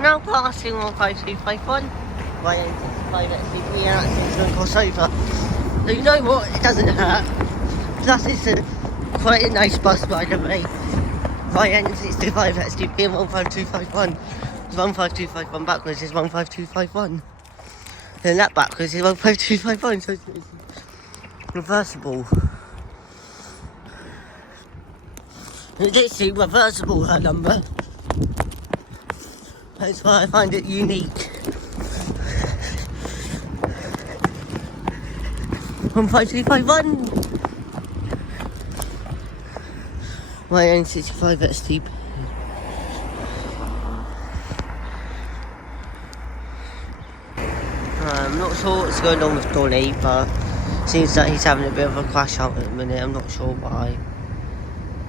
Now passing 15251. YN65 XDP, and that's going to cross over. So you know what? It doesn't hurt. Plus it's quite a nice bus by the way. YN65 XDP and 15251. 15251 backwards is 15251. Then that backwards is 15251, so it's reversible. It's literally reversible, her number. That's why I find it unique. 15251. YN65 XTP. I'm not sure what's going on with Dolly, but it seems that he's having a bit of a crash out at the minute. I'm not sure why.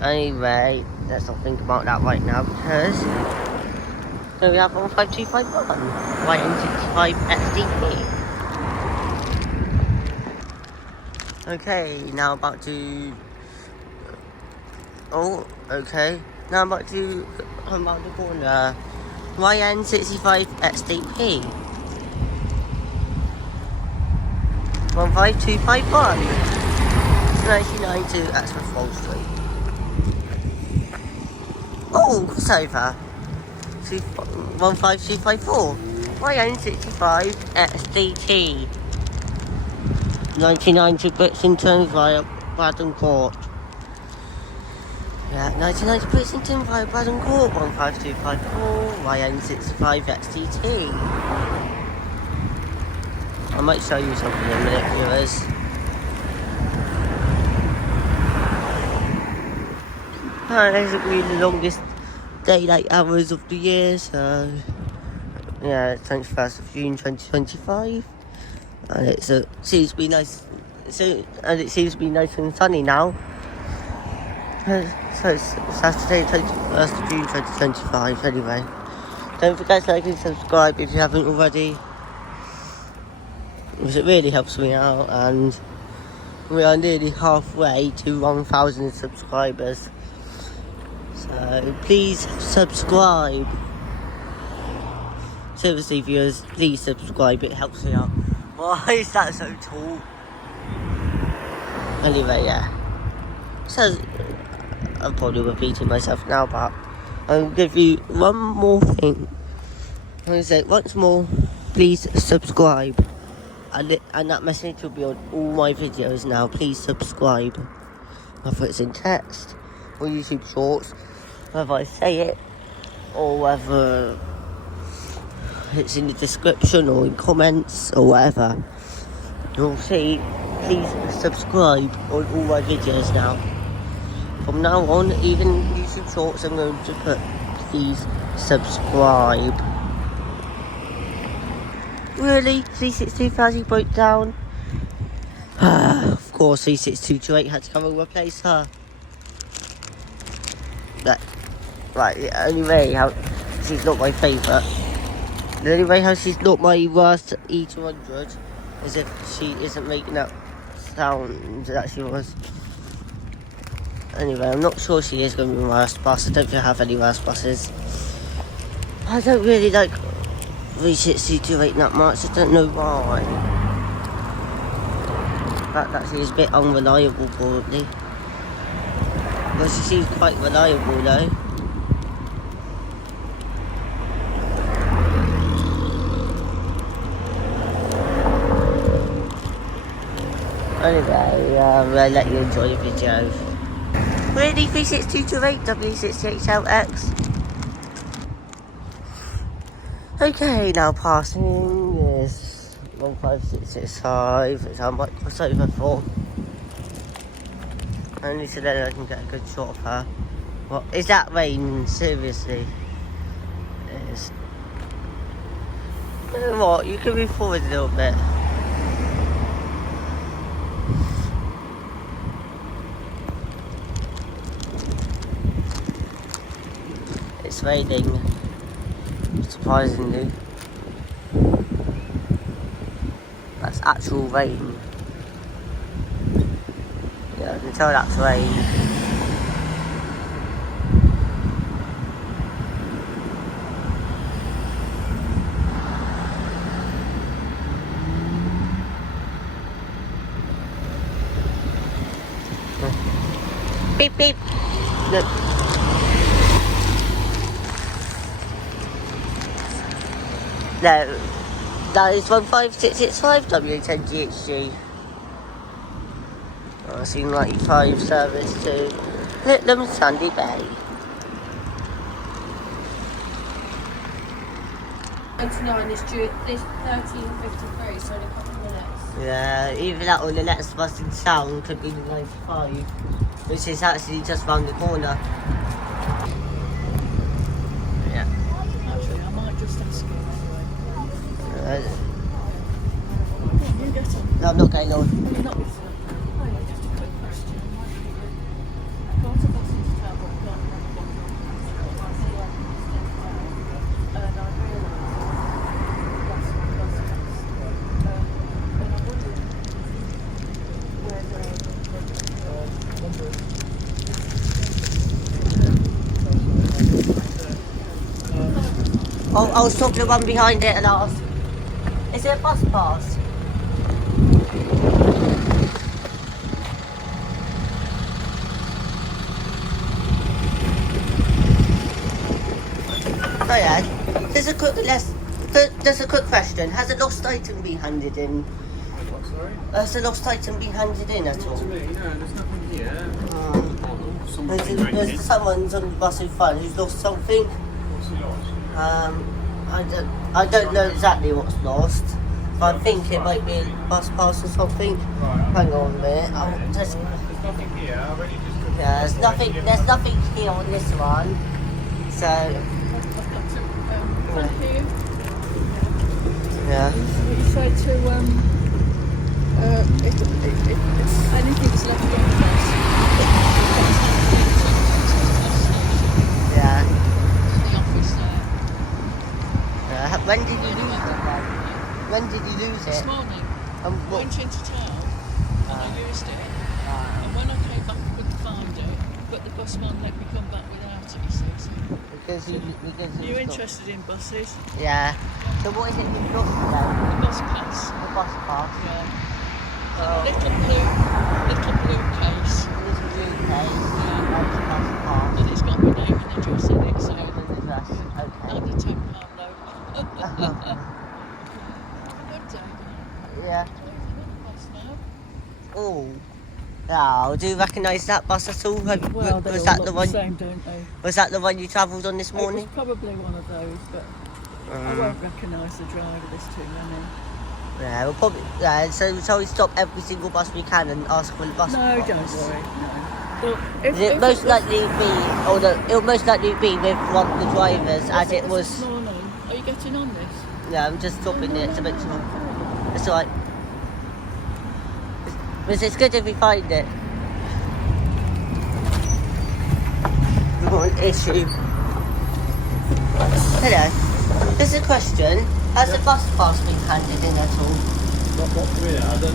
Anyway, let's not think about that right now because so we have 15251 YN65 XDP. Okay, now about to. Oh, okay. Now I'm about to come around the corner. YN65 XDP. 15251. 1992 Exmouth Street. Oh, crossover. 15254. YN65 XDT. 1990 Brixington via Braddon Court. Yeah, 1990 Brixington via Braddon Court. 15254. YN65 XDT. I might show you something in a minute, viewers. This will be the longest daylight hours of the year, so yeah, 21st of June 2025, and it seems to be nice. And it seems to be nice and sunny now. So it's Saturday, 21st of June 2025. Anyway, don't forget to like and subscribe if you haven't already, because it really helps me out, and we are nearly halfway to 1,000 subscribers. So please subscribe. Seriously, viewers, please subscribe. It helps me out. Why is that so tall? Anyway, yeah. So I'm probably repeating myself now, but I'll give you one more thing. I'm going to say once more, please subscribe. And that message will be on all my videos now. Please subscribe. Whether it's in text or YouTube Shorts, whether I say it or whether it's in the description or in comments or whatever, you'll see. Please subscribe on all my videos now. From now on, even YouTube Shorts, I'm going to put please subscribe. Really? 362,000 broke down? Of course, 36228 had to come and replace her. Right, the only way how she's not my favourite. The only way how she's not my worst E200 is if she isn't making that sound that she was. Anyway, I'm not sure she is going to be my worst bus. I don't think I have any worst buses. I don't really like 36228 that much. I don't know why. That actually is a bit unreliable probably. But she seems quite reliable though. Anyway, I'll let you enjoy the video. Really, 36228 W68LX. Okay, now passing is 15665, which I might cross over for. Only so then I can get a good shot of her. What is that rain? Seriously? It is. You know what? You can move forward a little bit. It's raining, surprisingly. That's actual rain. Yeah, I can tell that's rain. Beep beep. Look. No, that is 15665 W10GHG. I seen 95 service to Litlam Sandy Bay. 99 is due this 13:53, so in a couple of minutes. Yeah, either that or the next bus in town could be the 95, which is actually just round the corner. Yeah. Actually, I might just ask you anyway. You get on. No, I'm not going on. You're not with Oh, yeah, just a quick question. Got a bus into town, but we can't remember what and I realised that's and I'm wondering Oh, I was talking to the one behind it and asked, is it a bus pass? Oh yeah, there's a quick question. Has a lost item been handed in? What, sorry? Has a lost item been handed in at all? Not to me, no, there's nothing here. There's someone's on the bus in front who's lost something. What's he lost? I don't know exactly what's lost, but I think it might be a bus pass or something. Right. Hang on a minute. There's nothing here, I've only just... Yeah, there's nothing here on this one. So yeah. you say to if anything's left on the bus. Yeah. The office there. When did you lose it then? When did you lose This it? morning, And I went into town and I used it. And when I came back, I couldn't find it. But the busman let me come back without it, you see. So. Because You're interested in buses? Yeah. So what is it you've lost then? The bus pass. The bus pass? Yeah. Oh. Little blue case. This is blue case. Yeah. And the bus pass. And it's got my name and address in it, so. Name and address. Okay. And a £10 note. Good day. Yeah. Bus now. Oh. Oh, do you recognise that bus at all? Well, they was all that look the one? same, don't they? Was that the one you travelled on this It was morning? probably one of those, but I won't recognise the driver, there's too many. Yeah, we'll probably. Yeah, so we stop every single bus we can and ask for the bus. No, pass. don't worry, no. But if It'll most likely be, it'll most likely be with one of the drivers, as it was. This morning, are you getting on this? Yeah, I'm just stopping it to make sure. It's alright. It's good if we find it. Not an issue. Hello. There's a question. Has the bus pass been handed in at all? What for me, Adam?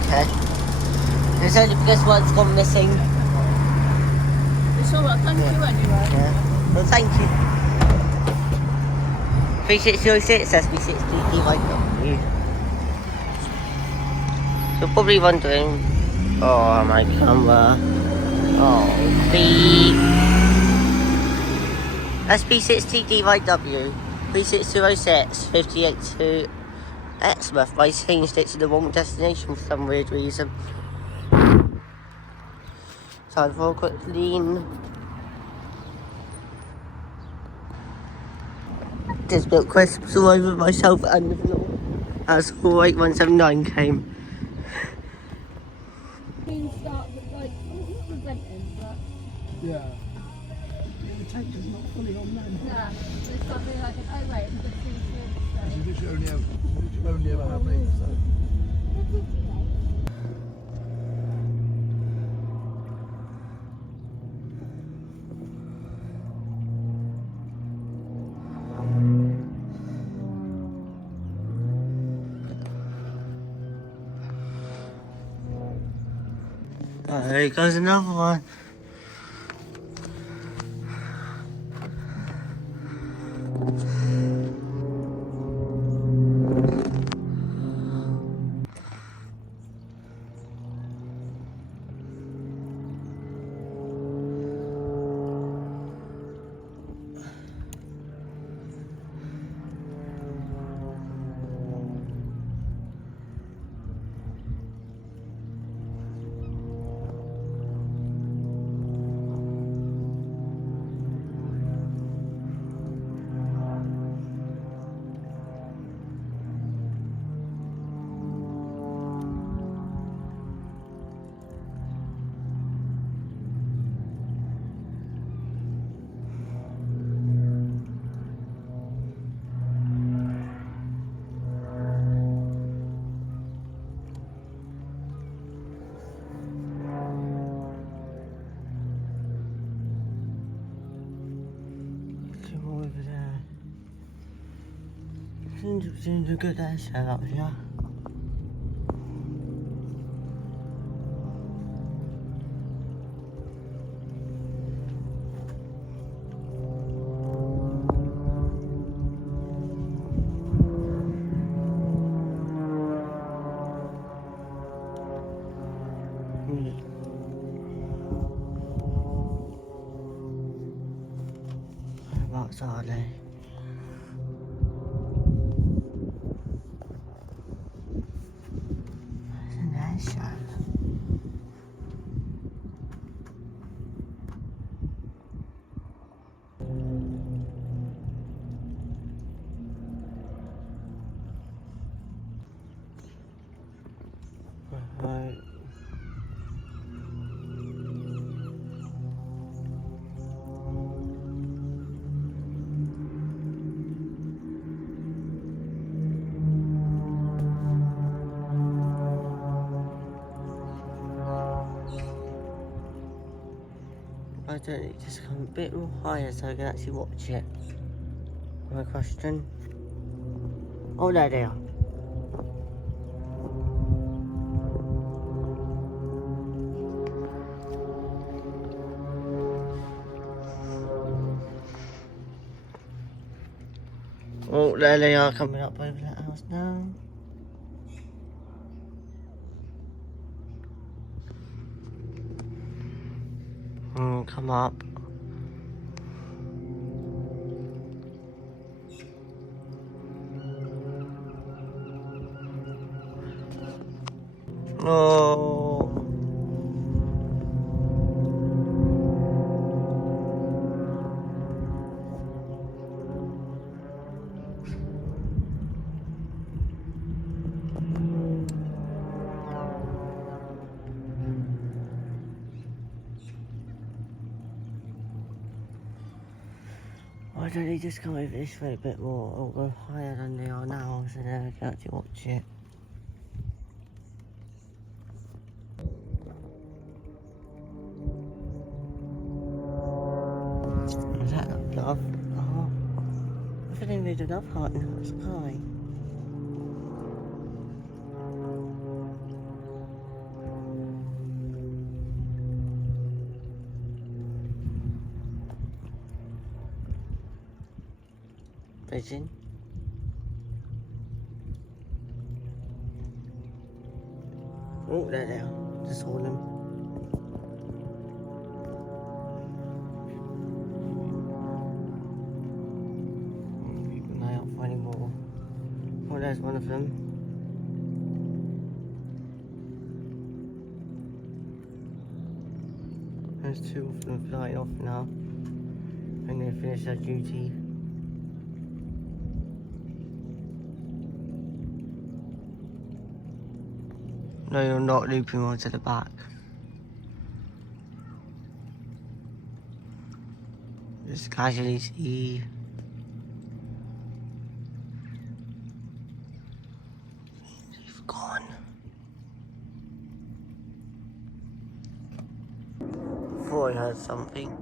Okay. It's only because one's gone missing. It's alright, thank you anyway. Yeah. Well, thank you. 3606 SB60DYW. You're probably wondering, oh my camera. Oh, beep. SB60DYW 3606 58 to Exmouth, but I changed it to the wrong destination for some weird reason. Time for a quick clean. Just built crisps all over myself and the floor as 48179 came. Yeah. The tank is not fully on then. Yeah, it's got to be like, oh wait, You literally only ever have me, so. There goes another one. seems a good setup here. Whereabouts are they? There's an air show. Right. Why don't it just come a bit more higher so I can actually watch it? My question. Oh, there they are. Oh, there they are coming up over that house now. Come up. Oh. Why don't they just come over this way a bit more or go higher than they are now so then I can actually watch it? Is that love? Oh, I think they made a love heart in the sky. Vision. Oh, there they are. Just saw them. Keep an eye out for any more. Oh, there's one of them. There's two of them flying off now. And they finish their duty. No, you're not looping onto the back. Just casually see. They've gone. Before I heard something.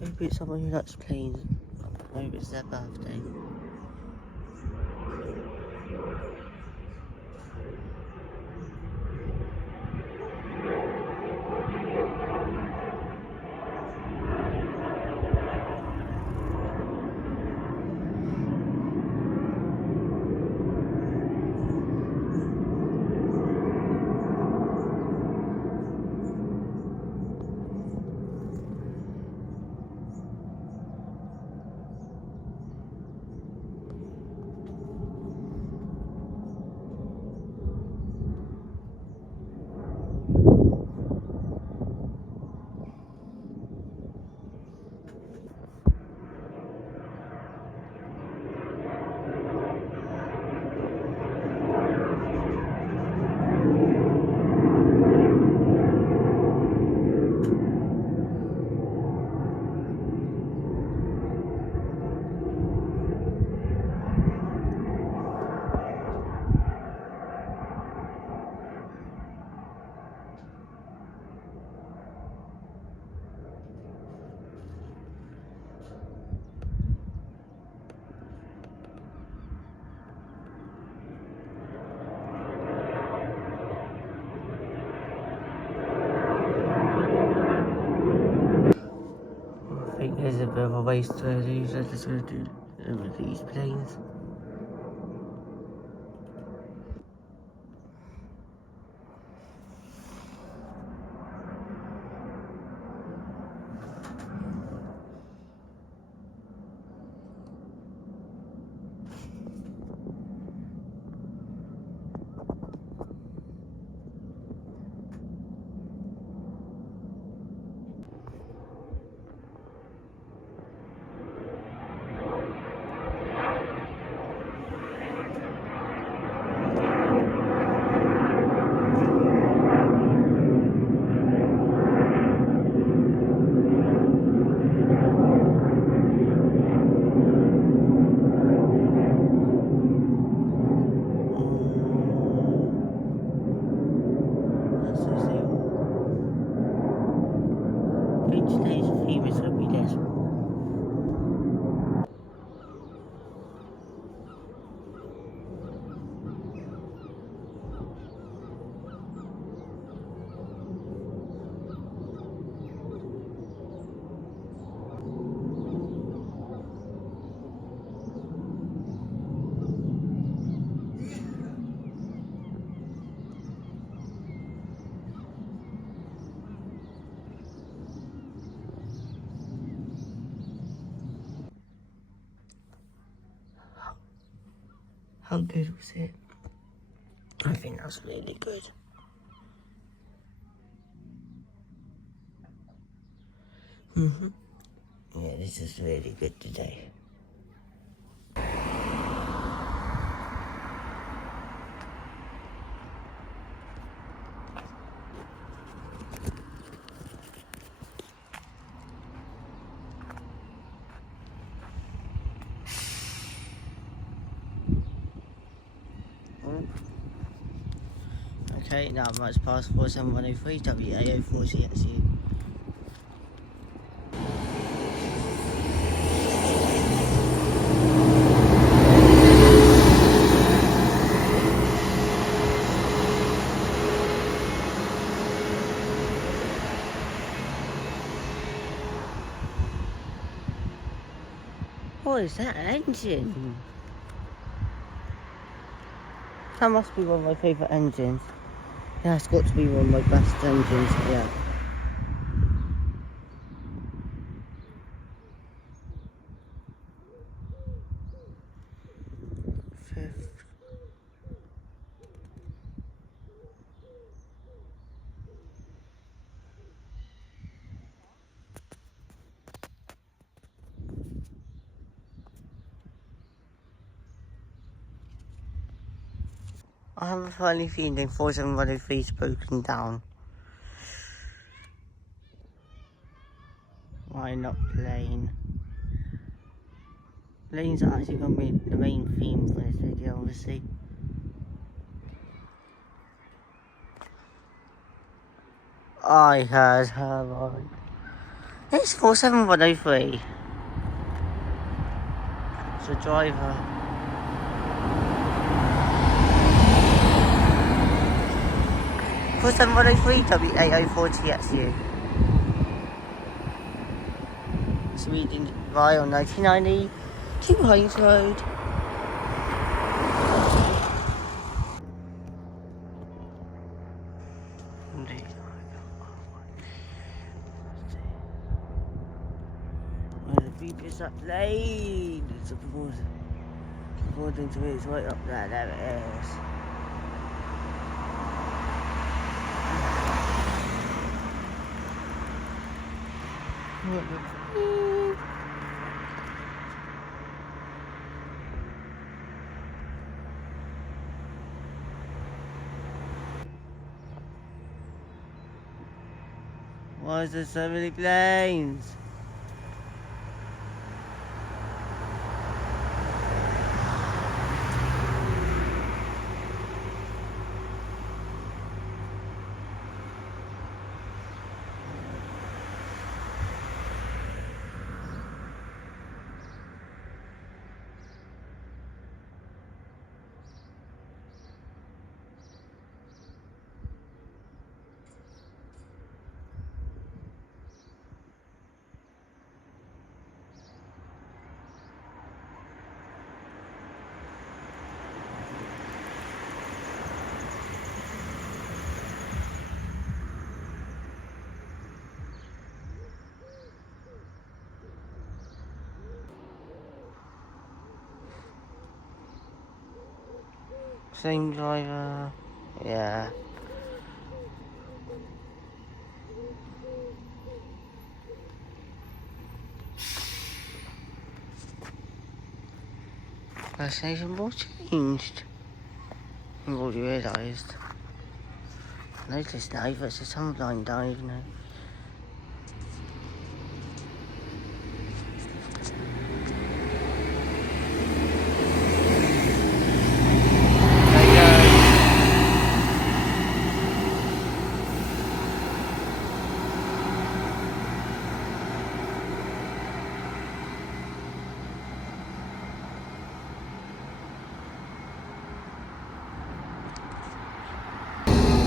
Maybe it's someone who likes planes. Maybe it's their birthday. There's a bit of a waste to these. I just going to do these planes. Today's theme is going to be this. How good was it? I think that was really good. Yeah, this is really good today. Okay, now much past 47103 WAO4CXU. What is that engine? That must be one of my favourite engines. Yeah, it's got to be one of my best engines, yeah. Fifth. I have a funny feeling 47103 is broken down. Why not plane? Planes are actually going to be the main theme for this video, obviously. I heard her right. It's 47103. It's a driver. For 7103 WAO4TXU. Sweden Rye on 1990 to Hines Road. Where the beep is that lane? It's up according to me, it's right up there. There it is. Why is there so many planes? Same driver. Yeah. Gas station more changed. I've already realised. Notice now, it's a sunline dive now.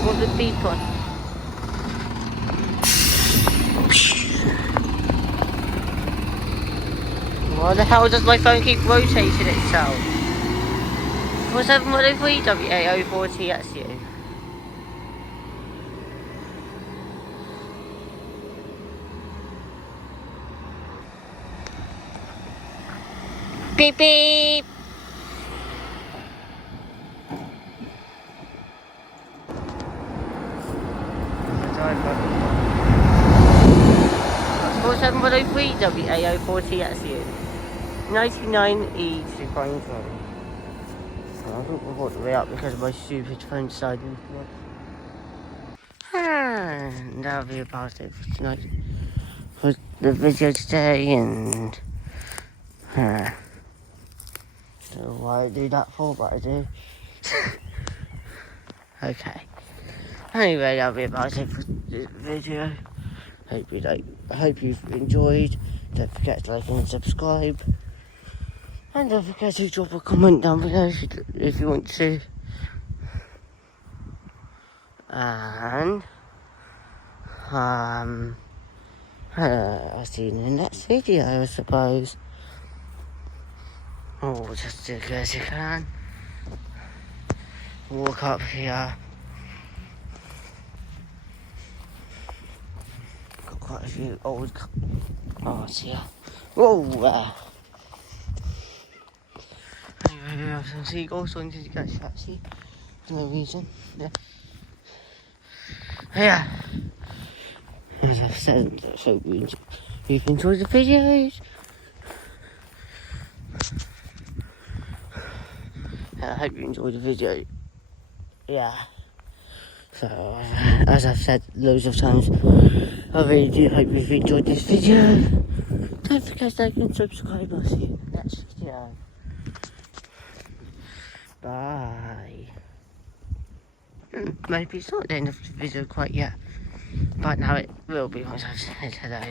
What's the beep on? Why the hell does my phone keep rotating itself? 4713 W804T, that's you. Beep beep! That's 4713 W804T, that's you. 99E to Pine Road. I think we've got the way up because of my stupid phone decided. And that'll be about it for tonight. For the video today, and don't know why I do that for, but I do. Okay. Anyway, that'll be about it for this video. Hope you've enjoyed. Don't forget to like and subscribe. And don't forget to drop a comment down below if you want to. And I'll see you in the next video, I suppose. Oh, just as good as you can. Walk up here. Got quite a few old cars here. Whoa! Anyway, we have some seagulls wanting to catch taxi. For no reason. Yeah. As I've said, I hope you've enjoyed the videos. I hope you enjoyed the video. Yeah. So, as I've said loads of times, I really do hope you've enjoyed this video. Don't forget to like and subscribe. I'll see you in the next video. Bye. Maybe it's not the end of the video quite yet, but now it will be once I've said hello.